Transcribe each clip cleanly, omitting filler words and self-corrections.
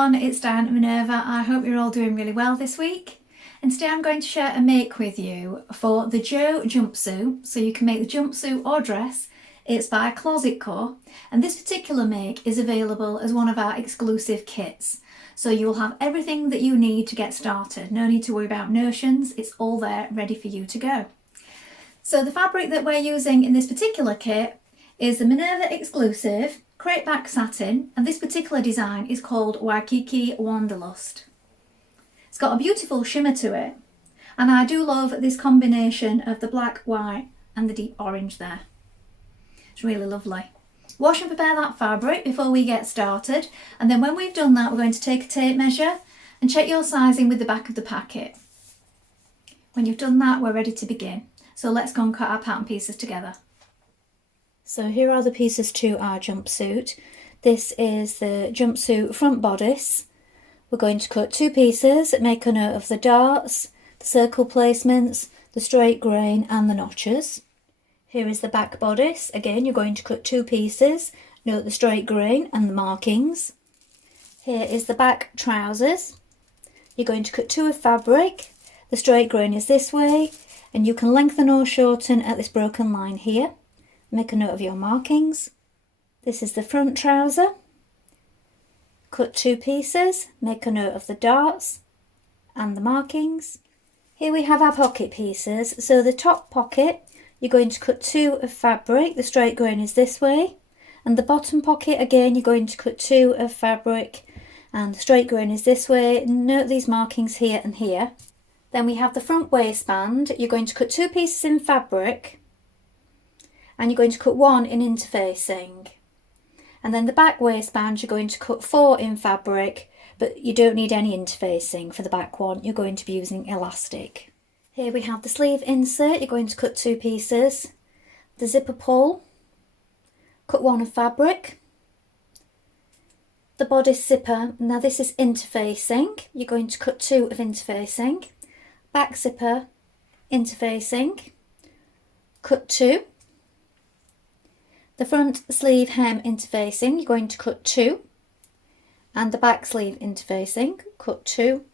everyone, it's Dianne at Minerva. I hope you're all doing really well this week. And today I'm going to share a make with you for the Jo Jumpsuit. So you can make the jumpsuit or dress. It's by Closet Co. And this particular make is available as one of our exclusive kits. So you will have everything that you need to get started. No need to worry about notions. It's all there ready for you to go. So the fabric that we're using in this particular kit is the Minerva exclusive crepe back satin, and this particular design is called Waikiki Wanderlust. It's got a beautiful shimmer to it, and I do love this combination of the black, white and the deep orange there. It's really lovely. Wash and prepare that fabric before we get started, and then when we've done that we're going to take a tape measure and check your sizing with the back of the packet. When you've done that we're ready to begin. So let's go and cut our pattern pieces together. So here are the pieces to our jumpsuit. This is the jumpsuit front bodice. We're going to cut two pieces, make a note of the darts, the circle placements, the straight grain and the notches. Here is the back bodice. Again, you're going to cut two pieces, note the straight grain and the markings. Here is the back trousers. You're going to cut two of fabric. The straight grain is this way, and you can lengthen or shorten at this broken line here. Make a note of your markings. This is the front trouser. Cut two pieces, make a note of the darts and the markings. Here we have our pocket pieces. So the top pocket, you're going to cut two of fabric. The straight grain is this way. And the bottom pocket, again, you're going to cut two of fabric and the straight grain is this way. Note these markings here and here. Then we have the front waistband. You're going to cut two pieces in fabric, and you're going to cut one in interfacing. And then the back waistband, you're going to cut four in fabric, but you don't need any interfacing for the back one. You're going to be using elastic. Here we have the sleeve insert. You're going to cut two pieces. The zipper pull, cut one of fabric. The bodice zipper, now this is interfacing. You're going to cut two of interfacing. Back zipper, interfacing, cut two. The front sleeve hem interfacing, you're going to cut two, and the back sleeve interfacing, cut two,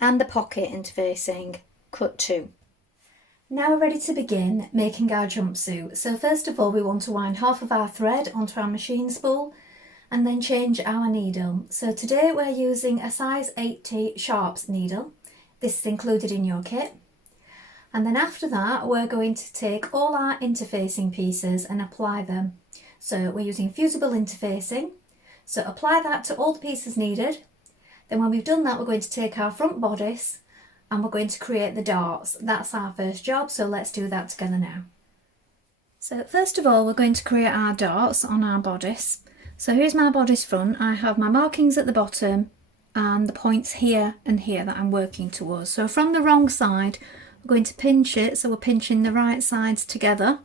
and the pocket interfacing, cut two. Now we're ready to begin making our jumpsuit. So first of all we want to wind half of our thread onto our machine spool and then change our needle. So today we're using a size 80 sharps needle. This is included in your kit. And then after that we're going to take all our interfacing pieces and apply them. So we're using fusible interfacing. So apply that to all the pieces needed. Then when we've done that we're going to take our front bodice and we're going to create the darts. That's our first job, so let's do that together now. So first of all we're going to create our darts on our bodice. So here's my bodice front. I have my markings at the bottom and the points here and here that I'm working towards. So from the wrong side we're going to pinch it, so we're pinching the right sides together,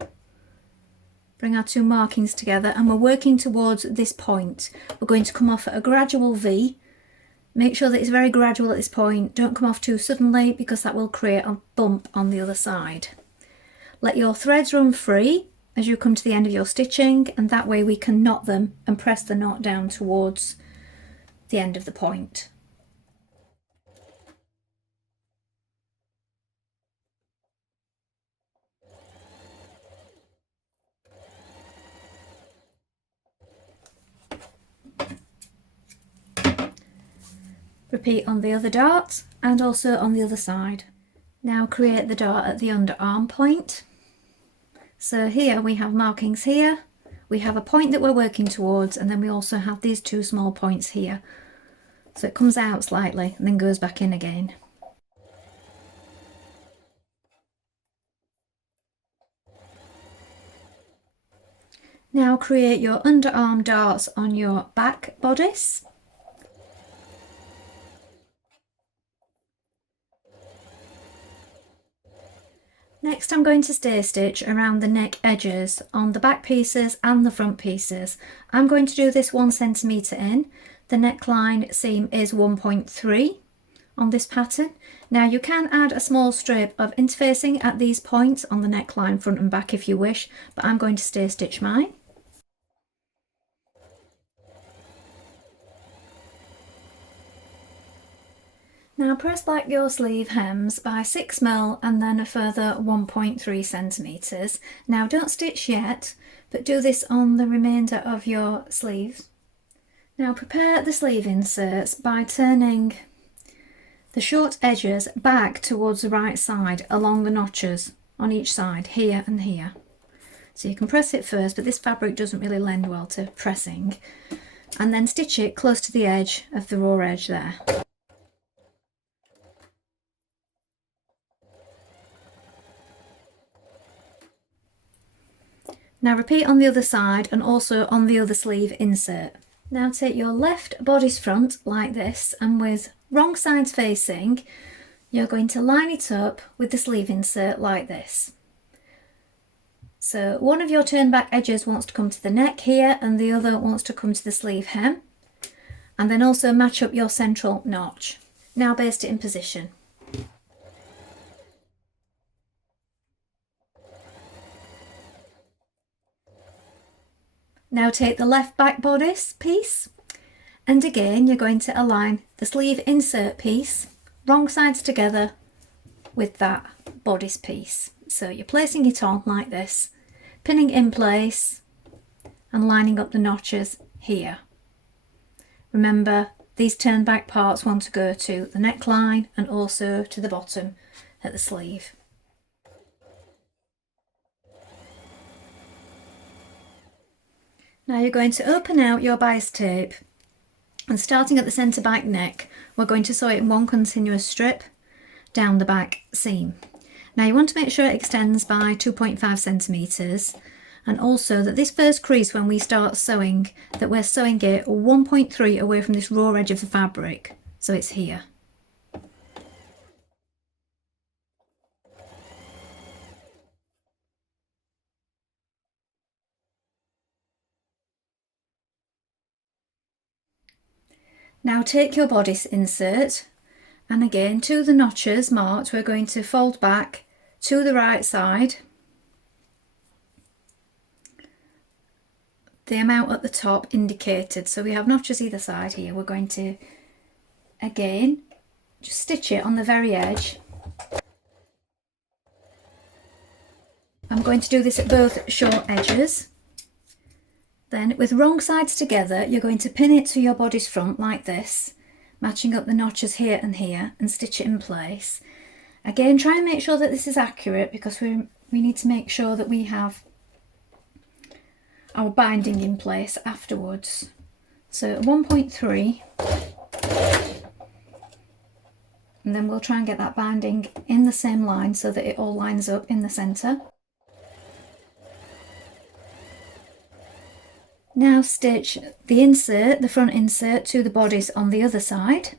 bring our two markings together and we're working towards this point. We're going to come off at a gradual V. Make sure that it's very gradual at this point, don't come off too suddenly because that will create a bump on the other side. Let your threads run free as you come to the end of your stitching, and that way we can knot them and press the knot down towards the end of the point. Repeat on the other dart and also on the other side. Now create the dart at the underarm point. So here we have markings here, we have a point that we're working towards, and then we also have these two small points here. So it comes out slightly and then goes back in again. Now create your underarm darts on your back bodice. Next I'm going to stay stitch around the neck edges on the back pieces and the front pieces. I'm going to do this 1 centimetre in. The neckline seam is 1.3 on this pattern. Now you can add a small strip of interfacing at these points on the neckline front and back if you wish, but I'm going to stay stitch mine. Now press back your sleeve hems by 6mm and then a further 1.3cm. Now don't stitch yet, but do this on the remainder of your sleeves. Now prepare the sleeve inserts by turning the short edges back towards the right side along the notches on each side, here and here. So you can press it first, but this fabric doesn't really lend well to pressing. And then stitch it close to the edge of the raw edge there. Now repeat on the other side and also on the other sleeve insert. Now take your left bodice front like this, and with wrong sides facing, you're going to line it up with the sleeve insert like this. So one of your turn back edges wants to come to the neck here and the other wants to come to the sleeve hem. And then also match up your central notch. Now baste it in position. Now take the left back bodice piece, and again you're going to align the sleeve insert piece, wrong sides together, with that bodice piece. So you're placing it on like this, pinning in place and lining up the notches here. Remember, these turn back parts want to go to the neckline and also to the bottom at the sleeve. Now you're going to open out your bias tape, and starting at the centre back neck, we're going to sew it in one continuous strip down the back seam. Now you want to make sure it extends by 2.5cm, and also that this first crease when we start sewing, that we're sewing it 1.3 away from this raw edge of the fabric, so it's here. Now take your bodice insert, and again to the notches marked we're going to fold back to the right side the amount at the top indicated. So we have notches either side here. We're going to again just stitch it on the very edge. I'm going to do this at both short edges. Then with wrong sides together, you're going to pin it to your bodice front like this, matching up the notches here and here, and stitch it in place. Again, try and make sure that this is accurate, because we need to make sure that we have our binding in place afterwards. So 1.3, and then we'll try and get that binding in the same line so that it all lines up in the centre. Now stitch the insert, the front insert, to the bodice on the other side.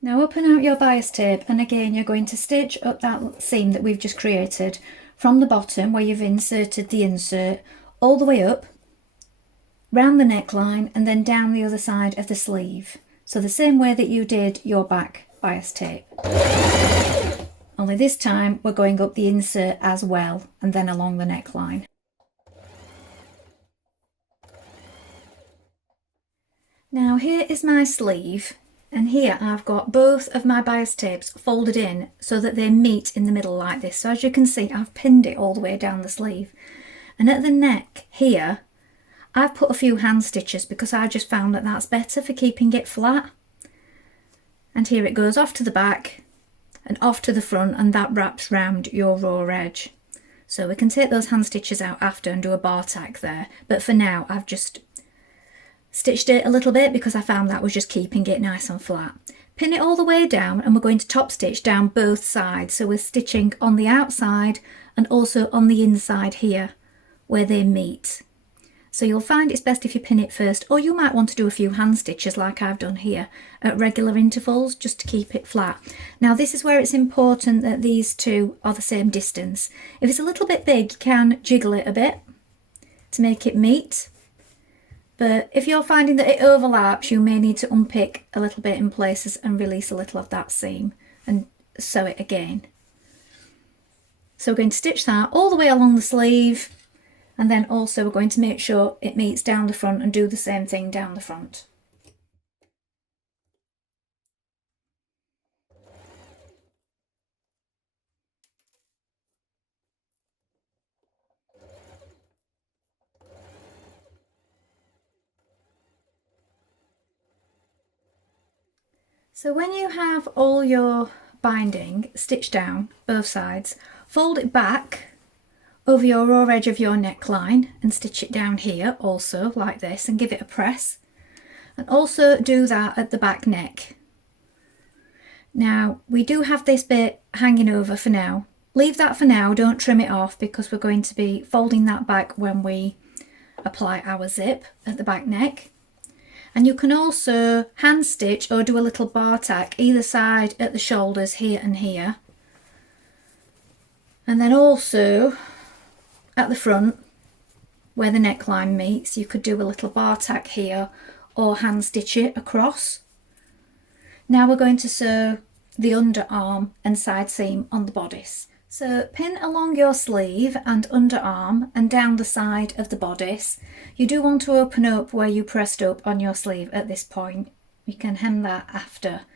Now open out your bias tape, and again you're going to stitch up that seam that we've just created from the bottom where you've inserted the insert all the way up, round the neckline, and then down the other side of the sleeve. So the same way that you did your back bias tape. Only this time we're going up the insert as well, and then along the neckline. Now here is my sleeve, and here I've got both of my bias tapes folded in so that they meet in the middle like this. So as you can see, I've pinned it all the way down the sleeve. And at the neck here, I've put a few hand stitches because I just found that that's better for keeping it flat. And here it goes off to the back and off to the front, and that wraps round your raw edge. So we can take those hand stitches out after and do a bar tack there, but for now I've just stitched it a little bit because I found that was just keeping it nice and flat. Pin it all the way down, and we're going to top stitch down both sides, so we're stitching on the outside and also on the inside here where they meet. So you'll find it's best if you pin it first, or you might want to do a few hand stitches like I've done here at regular intervals just to keep it flat. Now this is where it's important that these two are the same distance. If it's a little bit big, you can jiggle it a bit to make it meet. But if you're finding that it overlaps, you may need to unpick a little bit in places and release a little of that seam and sew it again. So we're going to stitch that all the way along the sleeve. And then also we're going to make sure it meets down the front and do the same thing down the front. So when you have all your binding stitched down, both sides, fold it back over your raw edge of your neckline and stitch it down here also like this and give it a press. And also do that at the back neck. Now we do have this bit hanging over for now. Leave that for now, don't trim it off because we're going to be folding that back when we apply our zip at the back neck. And you can also hand stitch or do a little bar tack either side at the shoulders here and here. And then also at the front where the neckline meets, you could do a little bar tack here or hand stitch it across. Now we're going to sew the underarm and side seam on the bodice. So pin along your sleeve and underarm and down the side of the bodice. You do want to open up where you pressed up on your sleeve at this point. You can hem that after.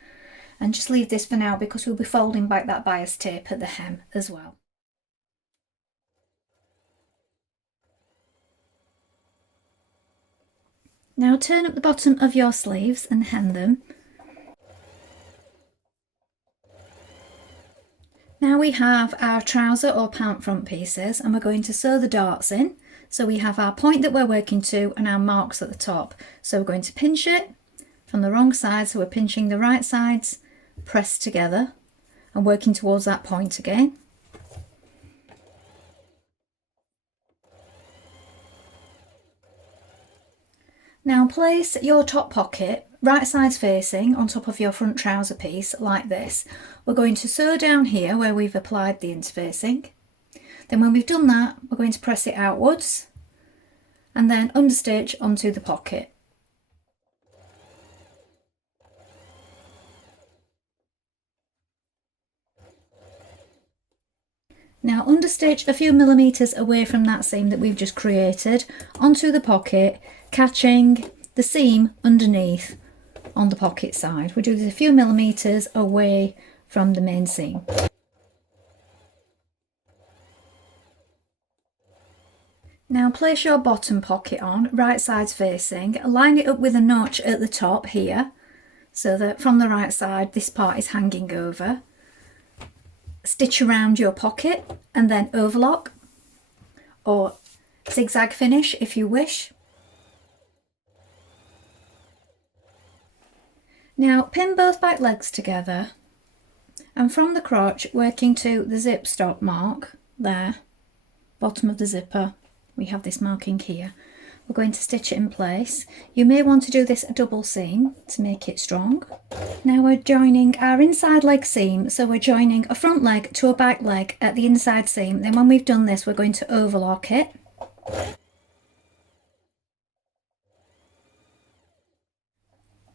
And just leave this for now because we'll be folding back that bias tape at the hem as well. Now turn up the bottom of your sleeves and hem them. Now we have our trouser or pant front pieces and we're going to sew the darts in. So we have our point that we're working to and our marks at the top. So we're going to pinch it from the wrong side, so we're pinching the right sides pressed together and working towards that point again. Now place your top pocket right sides facing on top of your front trouser piece like this. We're going to sew down here where we've applied the interfacing. Then when we've done that, we're going to press it outwards and then understitch onto the pocket. Now understitch a few millimetres away from that seam that we've just created onto the pocket, catching the seam underneath on the pocket side. We do this a few millimetres away from the main seam. Now place your bottom pocket on, right sides facing, line it up with a notch at the top here, so that from the right side this part is hanging over. Stitch around your pocket and then overlock or zigzag finish if you wish. Now pin both back legs together and from the crotch working to the zip stop mark there, bottom of the zipper, we have this marking here. We're going to stitch it in place. You may want to do this a double seam to make it strong. Now we're joining our inside leg seam, so we're joining a front leg to a back leg at the inside seam. Then when we've done this, we're going to overlock it.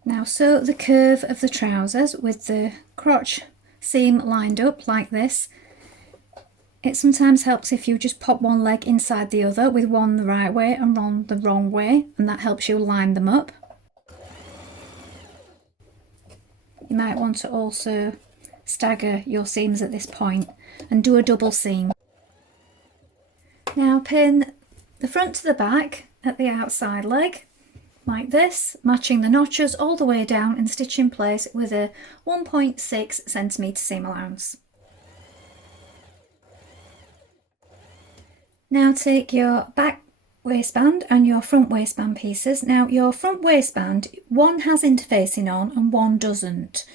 Now sew the curve of the trousers with the crotch seam lined up like this. It sometimes helps if you just pop one leg inside the other with one the right way and one the wrong way, and that helps you line them up. You might want to also stagger your seams at this point and do a double seam. Now pin the front to the back at the outside leg like this, matching the notches all the way down and stitch in place with a 1.6 centimetre seam allowance. Now take your back waistband and your front waistband pieces. Now your front waistband, one has interfacing on and one doesn't.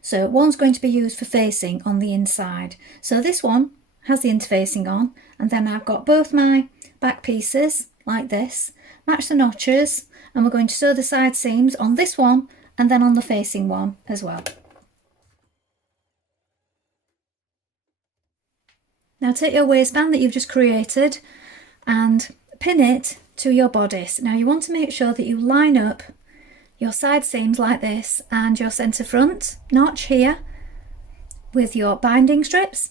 So one's going to be used for facing on the inside. So this one has the interfacing on, and then I've got both my back pieces like this, match the notches, and we're going to sew the side seams on this one and then on the facing one as well. Now take your waistband that you've just created and pin it to your bodice. Now you want to make sure that you line up your side seams like this and your centre front notch here with your binding strips.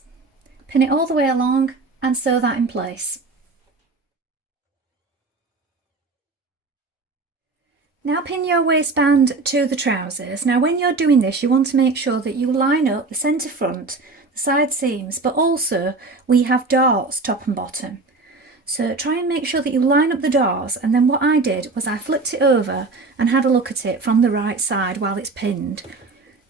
Pin it all the way along and sew that in place. Now pin your waistband to the trousers. Now when you're doing this, you want to make sure that you line up the centre front, the side seams, but also we have darts top and bottom. So try and make sure that you line up the darts, and then what I did was I flipped it over and had a look at it from the right side while it's pinned.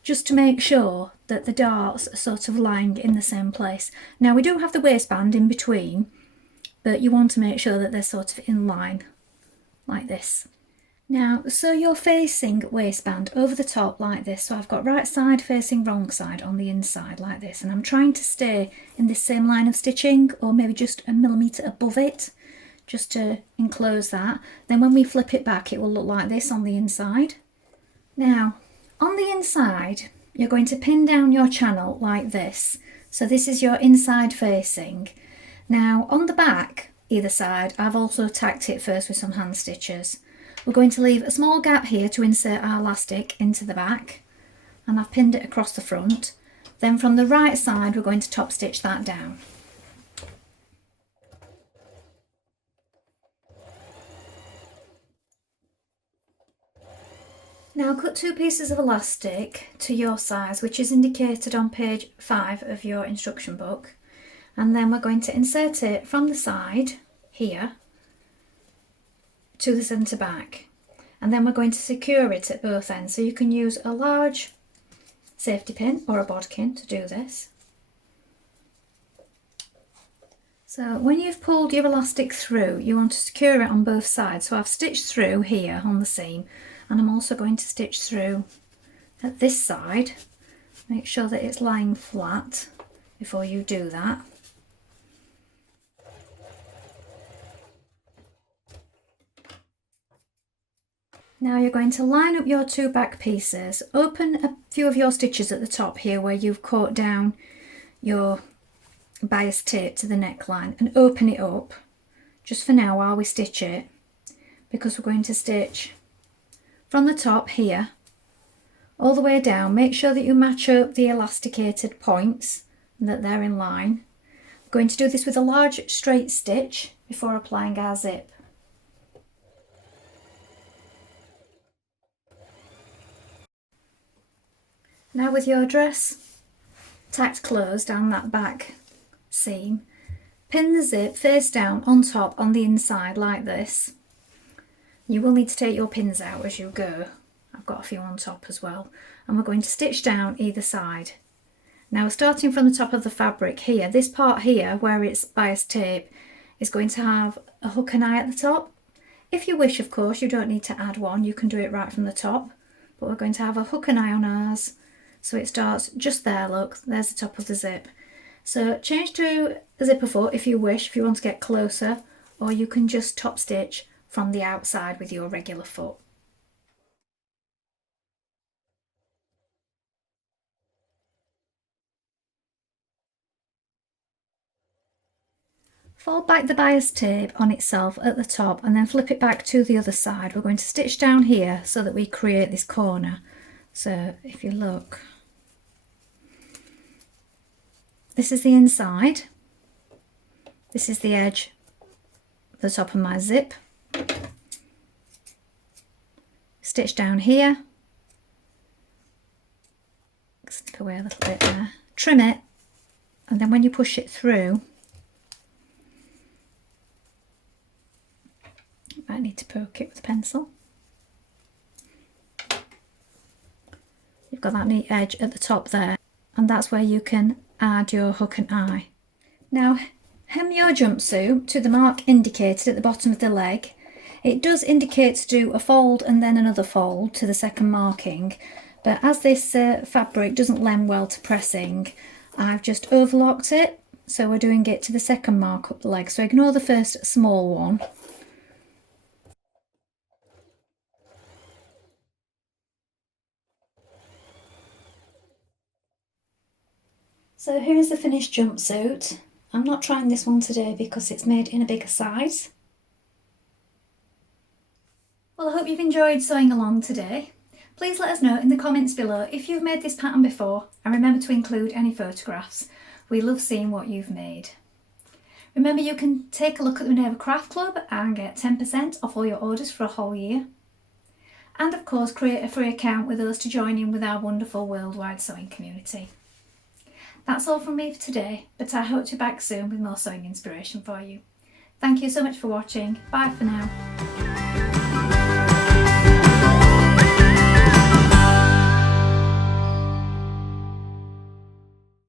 just to make sure that the darts are sort of lying in the same place. Now we do have the waistband in between, but you want to make sure that they're sort of in line like this. Now sew your facing waistband over the top like this. So I've got right side facing wrong side on the inside like this, and I'm trying to stay in this same line of stitching, or maybe just a millimetre above it, just to enclose that. Then when we flip it back, it will look like this on the inside. Now on the inside, you're going to pin down your channel like this. So this is your inside facing. Now on the back, either side, I've also tacked it first with some hand stitches. We're going to leave a small gap here to insert our elastic into the back, and I've pinned it across the front. Then from the right side, we're going to top stitch that down. Now cut 2 pieces of elastic to your size, which is indicated on page 5 of your instruction book, and then we're going to insert it from the side here to the centre back, and then we're going to secure it at both ends. So you can use a large safety pin or a bodkin to do this. So when you've pulled your elastic through, you want to secure it on both sides. So I've stitched through here on the seam, and I'm also going to stitch through at this side. Make sure that it's lying flat before you do that. Now you're going to line up your 2 back pieces, open a few of your stitches at the top here where you've caught down your bias tape to the neckline, and open it up just for now while we stitch it, because we're going to stitch from the top here all the way down. Make sure that you match up the elasticated points and that they're in line. We're going to do this with a large straight stitch before applying our zip. Now with your dress tacked closed down that back seam, pin the zip face down on top on the inside like this. You will need to take your pins out as you go. I've got a few on top as well. And we're going to stitch down either side. Now starting from the top of the fabric here, this part here where it's bias tape is going to have a hook and eye at the top. If you wish, of course, you don't need to add one, you can do it right from the top, but we're going to have a hook and eye on ours. So it starts just there, look, there's the top of the zip. So change to a zipper foot if you wish, if you want to get closer, or you can just top stitch from the outside with your regular foot. Fold back the bias tape on itself at the top and then flip it back to the other side. We're going to stitch down here so that we create this corner. So if you look, this is the inside, this is the edge, the top of my zip. Stitch down here, snip away a little bit there, trim it, and then when you push it through, you might need to poke it with a pencil. You've got that neat edge at the top there, and that's where you can add your hook and eye. Now hem your jumpsuit to the mark indicated at the bottom of the leg. It does indicate to do a fold and then another fold to the second marking, but as this fabric doesn't lend well to pressing, I've just overlocked it, so we're doing it to the second mark up the leg, so ignore the first small one. So here is the finished jumpsuit. I'm not trying this one today because it's made in a bigger size. Well, I hope you've enjoyed sewing along today. Please let us know in the comments below if you've made this pattern before, and remember to include any photographs. We love seeing what you've made. Remember, you can take a look at the Minerva Craft Club and get 10% off all your orders for a whole year. And of course, create a free account with us to join in with our wonderful worldwide sewing community. That's all from me for today, but I hope to be back soon with more sewing inspiration for you. Thank you so much for watching. Bye for now.